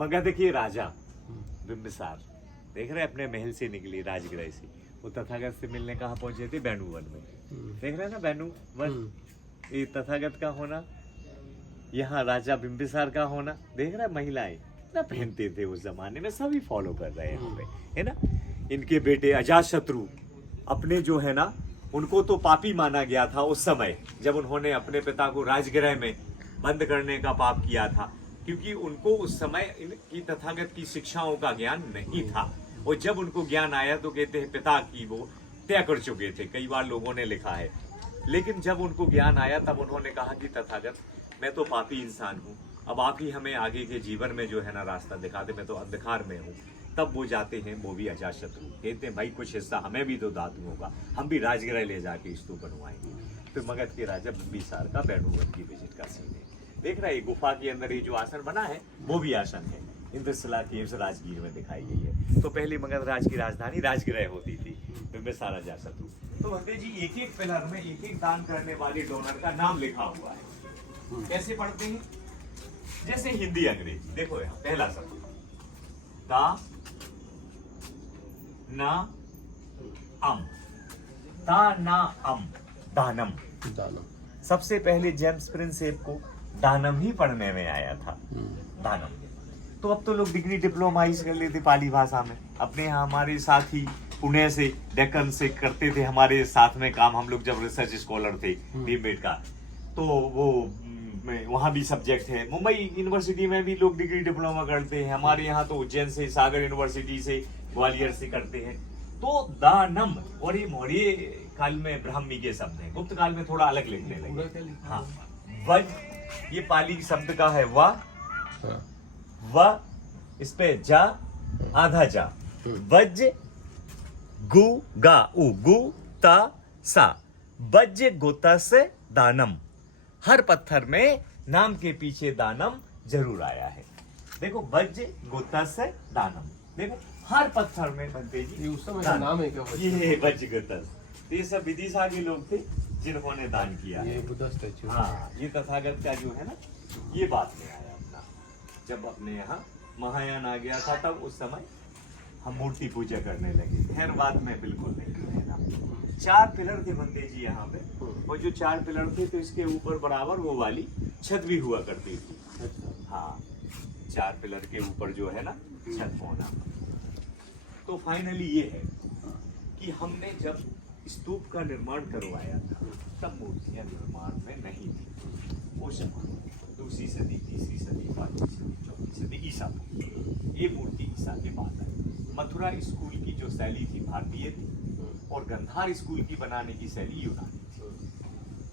मगध के राजा बिंबिसार देख रहे अपने महल से निकली राजगृह से, वो तथागत से मिलने कहाँ पहुंचे थे? बैनुवन में। देख रहे हैं ना बैनुवन, ये तथागत का होना, यहाँ राजा बिंबिसार का होना। देख रहे महिलाएं ना पहनते थे उस जमाने में, सभी फॉलो कर रहे हैं यहाँ पे, है ना। इनके बेटे अजातशत्रु अपने जो है ना, उनको तो पापी माना गया था उस समय जब उन्होंने अपने पिता को राजगृह में बंद करने का पाप किया था, क्योंकि उनको उस समय इनकी तथागत की शिक्षाओं का ज्ञान नहीं था। और जब उनको ज्ञान आया तो कहते हैं पिता की वो त्याग कर चुके थे, कई बार लोगों ने लिखा है। लेकिन जब उनको ज्ञान आया तब उन्होंने कहा कि तथागत मैं तो पापी इंसान हूँ, अब आप ही हमें आगे के जीवन में जो है ना रास्ता दिखा दे, मैं तो अंधकार में हूँ। तब वो जाते हैं, वो भी अजातशत्रु कहते हैं भाई कुछ हिस्सा हमें भी दो दातुओं का, हम भी राजगृह ले जाके स्तूप बनवाएंगे। फिर मगध के राजा बिंबिसार का बैनुवन की विजिट का सीन है। देख रहा है गुफा के अंदर ये जो आसन बना है वो भी आसन है, इंद्रशिला केव्स राजगीर में दिखाई गई है। तो पहले मगध राज की राजधानी राजगृह होती थी, बिंबिसार अजातशत्रु। तो भंते जी एक एक पिलर में एक एक दान करने वाले डोनर का नाम लिखा हुआ है। कैसे पढ़ते हैं? जैसे हिंदी अंग्रेजी। देखो यहाँ पहला शब्द दा ना अम, दा ना अम, दानम। सबसे पहले जेम्स प्रिंसेप को दानम ही पढ़ने में आया था, दानम। तो अब तो लोग डिग्री डिप्लोमाइज कर लेते पाली भाषा में। अपने यहाँ हमारे साथी पुणे से, डेक्कन से करते थे हमारे साथ में काम, हम लोग जब रिसर्च स्कॉलर थे बीमेड का, तो वो वहाँ भी सब्जेक्ट है। मुंबई यूनिवर्सिटी में भी लोग डिग्री डिप्लोमा करते हैं, हमारे यहाँ तो उज्जैन से, सागर यूनिवर्सिटी से, ग्वालियर से करते हैं। तो दानम और ये मौर्य काल में ब्राह्मी के शब्द हैं, गुप्त काल में थोड़ा अलग लिखने लगे। हाँ, वज ये पाली शब्द का है, व इस पे जा आधा जा, वज गु गा उ गु ता सा, वज गोता से दानम। हर पत्थर में नाम के पीछे दानम जरूर आया है। देखो वज गोता से दानम, देखो हर पत्थर में बनते जी, ये उस समय का नाम है क्या? ये वज गोतस। तो ये सब विदिशा के लोग थे जिन्होंने दान किया। ये बुद्धा स्टैचू। हाँ, ये तथागत का जो है ना, ये बात में आया अपना, जब अपने यहाँ महायान आ गया था तब उस समय हम मूर्ति पूजा करने लगे। खैर बात में बिल्कुल नहीं है ना। 4 पिलर थे बंदे जी यहाँ पे, और जो 4 पिलर थे तो इसके ऊपर बराबर वो वाली छत भी हुआ करती थी। हाँ, 4 पिलर के ऊपर जो है ना छत होना। तो फाइनली ये है कि हमने जब स्तूप का निर्माण करवाया था तब मूर्तियां निर्माण में नहीं थी। वो समय 2वीं सदी, 3वीं सदी, 5वीं सदी, 4वीं सदी ईसा पूर्व, ये मूर्ति ईसा के बाद आई। मथुरा स्कूल की जो शैली थी भारतीय थी, और गंधार स्कूल की बनाने की शैली यूनानी थी।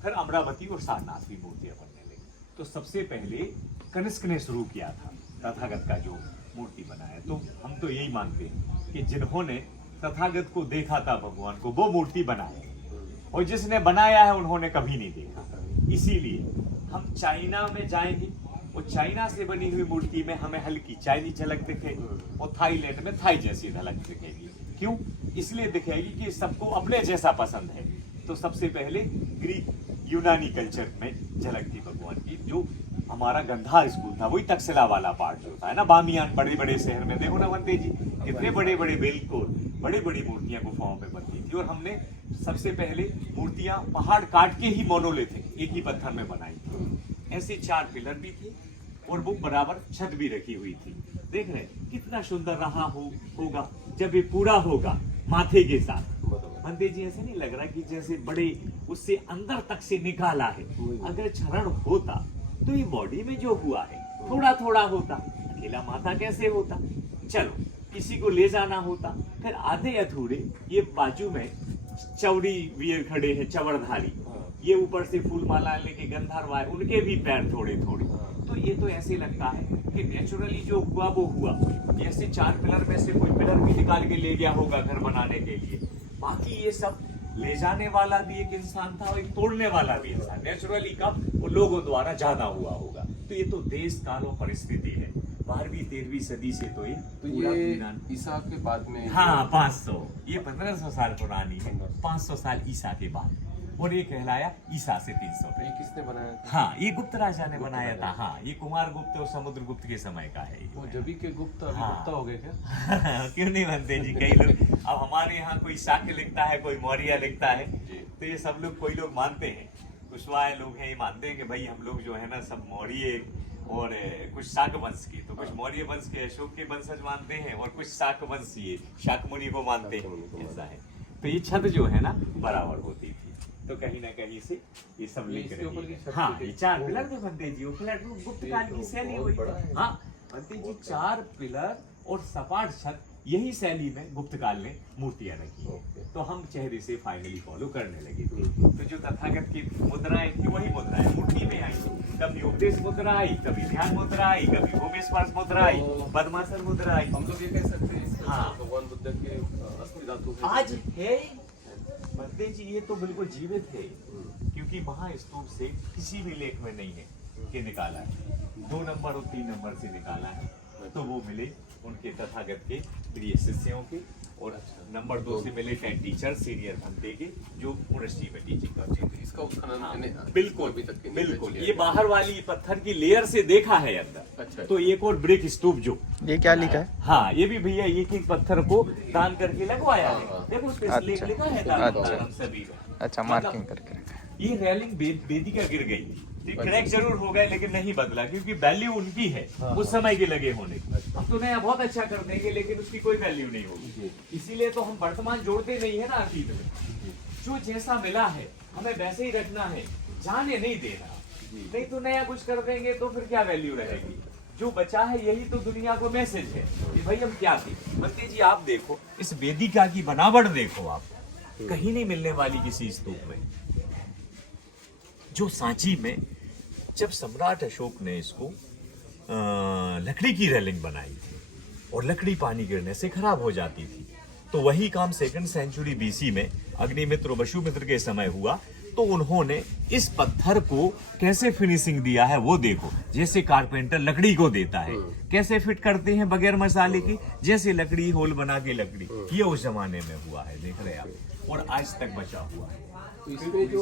फिर अमरावती और सारनाथ की मूर्तियां बनने लगी। तो सबसे पहले कनिष्क ने शुरू किया था तथागत का जो मूर्ति बनाया। तो हम तो यही मानते हैं कि जिन्होंने तथागत को देखा था भगवान को, वो मूर्ति बनाए, और जिसने बनाया है उन्होंने कभी नहीं देखा। इसीलिए हम चाइना में जाएंगे, और चाइना से बनी हुई मूर्ति में हमें हल्की चाइनीज झलक दिखेगी, और थाईलैंड में थाई जैसी झलक दिखेगी। क्यों? इसलिए दिखेगी कि सबको अपने जैसा पसंद है। तो सबसे पहले ग्रीक यूनानी कल्चर में झलक थी भगवान की। जो हमारा गंधार स्कूल था वही तक्षशिला वाला पार्ट जो था ना, बामियान बड़े बड़े शहर में देखो ना बनते जी, कितने बड़े बड़े बेलकोर, बड़ी बड़ी मूर्तियां गुफाओं में बनती थी। और हमने सबसे पहले मूर्तियां पहाड़ काट के ही मोनोलिथिक एक ही पत्थर में बनाई थी। ऐसे 4 पिलर भी थे, और वो बराबर छत भी रखी हुई थी। देख रहे कितना सुंदर रहा होगा जब ये पूरा होगा माथे के साथ। बंदे जी ऐसे नहीं लग रहा कि जैसे बड़े उससे अंदर तक से निकाला है। अगर क्षरण होता तो ये बॉडी में जो हुआ है थोड़ा थोड़ा होता, अकेला माथा कैसे होता? चलो किसी को ले जाना होता। फिर आधे अधूरे ये बाजू में चौड़ी वीर खड़े हैं, चवरधारी, ये ऊपर से फूल माला लेके गंधर्व आए, उनके भी पैर थोड़े थोड़े। तो ये तो ऐसे लगता है कि नेचुरली जो हुआ वो हुआ। ऐसे 4 पिलर में से कोई पिलर भी निकाल के ले गया होगा घर बनाने के लिए। बाकी ये सब ले जाने वाला भी एक इंसान था और एक तोड़ने वाला भी इंसान, नेचुरली कम वो लोगों द्वारा ज्यादा हुआ होगा। तो ये तो देश काल और परिस्थिति है। 12वीं 13वीं सदी से तो ये ईसा के बाद में। हाँ 500, ये 1500 साल पुरानी है, 500 साल ईसा के बाद। और ये कहलाया ईसा से 300 ये किसने बनाया था? हाँ, ये गुप्त राजा ने बनाया था। हाँ, ये कुमार गुप्त और समुद्रगुप्त के समय का है। वो जबी के गुप्त अभी हाँ। गुप्ता हो गए क्या? क्यों नहीं बनते जी, कई लोग अब हमारे यहाँ कोई शाक्य लिखता है, कोई मौर्य लिखता है, तो ये सब लोग कोई लोग मानते हैं, कुशवाहा लोग हैं, ये मानते हैं कि भाई हम लोग जो है ना सब मौर्य और कुछ शाक वंश के, तो कुछ मौर्य वंश के अशोक के वंशज मानते हैं और कुछ शाक वंश ये शाकमुनि को मानते हैं। ऐसा है। तो ये छत जो है ना बराबर होती थी, तो कहीं ना कहीं से ये सब लिख इसके ऊपर रही की है। छत हाँ, भी ये 4 पिलर में बनते जी, वो पिलर गुप्त काल की शैली हुई। हाँ बनते जी, 4 पिलर और सपाट छत, यही शैली में गुप्त काल ने मूर्तियां रखी है। तो हम चेहरे से फाइनली फॉलो करने लगे थे। तो जो तथागत की मुद्राएं थी वही मुद्राएं मूर्ति में आई। कभी उपदेश मुद्रा आई, कभी ध्यान मुद्रा आई, कभी भूमि स्पर्श मुद्रा आई, पद्मासन मुद्रा आई। हम लोग ये कह सकते हैं इसके हाँ। भगवान बुद्ध के अस्थि धातु है। आज है बंदे जी, ये तो बिल्कुल जीवित है, क्योंकि महास्तूप से किसी भी लेख में नहीं है कि निकाला है। 2 नंबर और 3 नंबर से निकाला है, तो वो मिले उनके तथागत के प्रिय शिष्यों के, और नंबर 2 से मिले 10 टीचर सीनियर भंते के जो यूनिवर्सिटी में टीचिंग करते थे। इसका उत्खनन मैंने बिल्कुल अभी तक के नहीं बिल्कुल, किया। ये बाहर वाली पत्थर की लेयर से देखा है अंदर। अच्छा। तो एक और ब्रिक स्तूप जो ये क्या लिखा है? हाँ, ये भी भैया एक पत्थर को तान करके लगवाया है। देखो उस पे अच्छा, लेख लिखा है अच्छा। हम सभी का। अच्छा, मार्किंग करके रखा है। ये रेलिंग वेदी का गिर गई थी, क्रैक जरूर हो गए लेकिन नहीं बदला, क्योंकि वैल्यू उनकी है उस समय के लगे होने की। हम तो नया बहुत अच्छा कर देंगे लेकिन उसकी कोई वैल्यू नहीं होगी, इसीलिए तो हम वर्तमान जोड़ते नहीं है ना अतीत में। जो जैसा मिला है हमें वैसे ही रखना है, जाने नहीं देना। नहीं तो नया कुछ कर देंगे तो फिर क्या वैल्यू रहेगी। जो बचा है यही तो दुनिया को मैसेज है कि भाई हम क्या थे। बंते जी आप देखो इस वेदिका की बनावट देखो आप, कहीं नहीं मिलने वाली किसी स्तूप में। जो सांची में जब सम्राट अशोक ने इसको लकड़ी की रेलिंग बनाई थी और लकड़ी पानी गिरने से खराब हो जाती थी, तो वही काम 2nd सेंचुरी BC में अग्निमित्र और वसुमित्र के समय हुआ। तो उन्होंने इस पत्थर को कैसे फिनिशिंग दिया है वो देखो। जैसे कारपेंटर लकड़ी को देता है, कैसे फिट करते हैं बगैर मसाले की, जैसे लकड़ी होल बना के लकड़ी, ये उस जमाने में हुआ है, देख रहे हैं आप, और आज तक बचा हुआ है। तो इसमें जो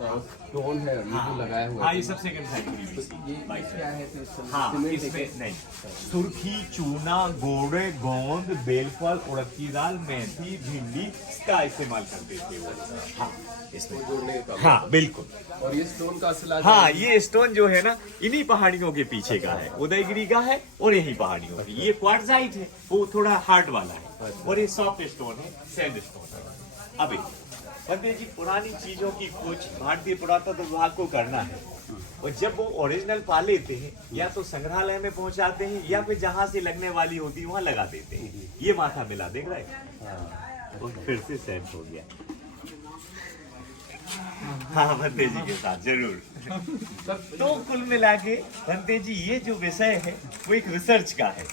स्टोन है ये जो लगाया हुआ हाँ, है, ये सब 2nd सेंचुरी ये क्या है? तो हाँ, सीमेंट है इसमें क्या? नहीं, सुर्खी, चूना, गोड़े, गोंद, बेलफल, उड़द की दाल, मेथी, भिंडी का इस्तेमाल करते थे वो। हाँ, इसमें जोड़ने का। हाँ बिल्कुल। और ये स्टोन का असला हाँ, ये स्टोन जो है ना इन्हीं पहाड़ियों के पीछे का है, उदयगिरी का है और यही पहाड़ियों की। ये क्वार्टजाइट है, वो थोड़ा हार्ड वाला है, और ये सॉफ्ट स्टोन है, सैंड स्टोन है। अभी पंडित जी पुरानी चीजों की खोज भारतीय पुरातत्व विभाग को करना है, और जब वो ओरिजिनल पा लेते हैं या तो संग्रहालय में पहुंचाते हैं या फिर जहां से लगने वाली होती है वहां लगा देते हैं। ये माथा मिला, देख रहे हैं, और फिर से सेट हो गया। हाँ भंते जी के साथ जरूर। तो कुल मिला के भंते जी ये जो विषय है वो एक रिसर्च का है।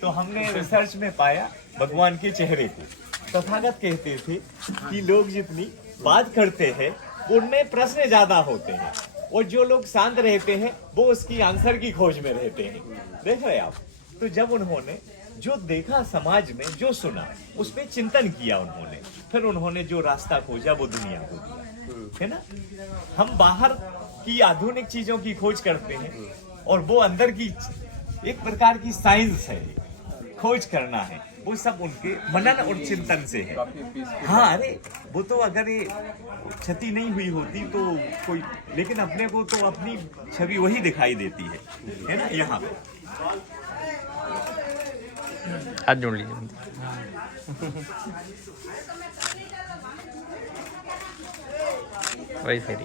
तो हमने रिसर्च में पाया भगवान के चेहरे को। तथागत कहते थे कि लोग जितनी बात करते हैं उनमें प्रश्न ज्यादा होते हैं, और जो लोग शांत रहते हैं वो उसकी आंसर की खोज में रहते हैं। देख रहे आप। तो जब उन्होंने जो देखा समाज में, जो सुना, उस पर चिंतन किया उन्होंने, फिर उन्होंने जो रास्ता खोजा वो दुनिया को दिया, है ना। हम बाहर की आधुनिक चीजों की खोज करते हैं और वो अंदर की एक प्रकार की साइंस है, खोज करना है, वो सब उनके मनन और चिंतन से है। हाँ, अरे वो तो अगर ये क्षति नहीं हुई होती तो कोई, लेकिन अपने को तो अपनी छवि वही दिखाई देती है ना। यहाँ पे हाथ जोड़ लीजिए। वही फेरी।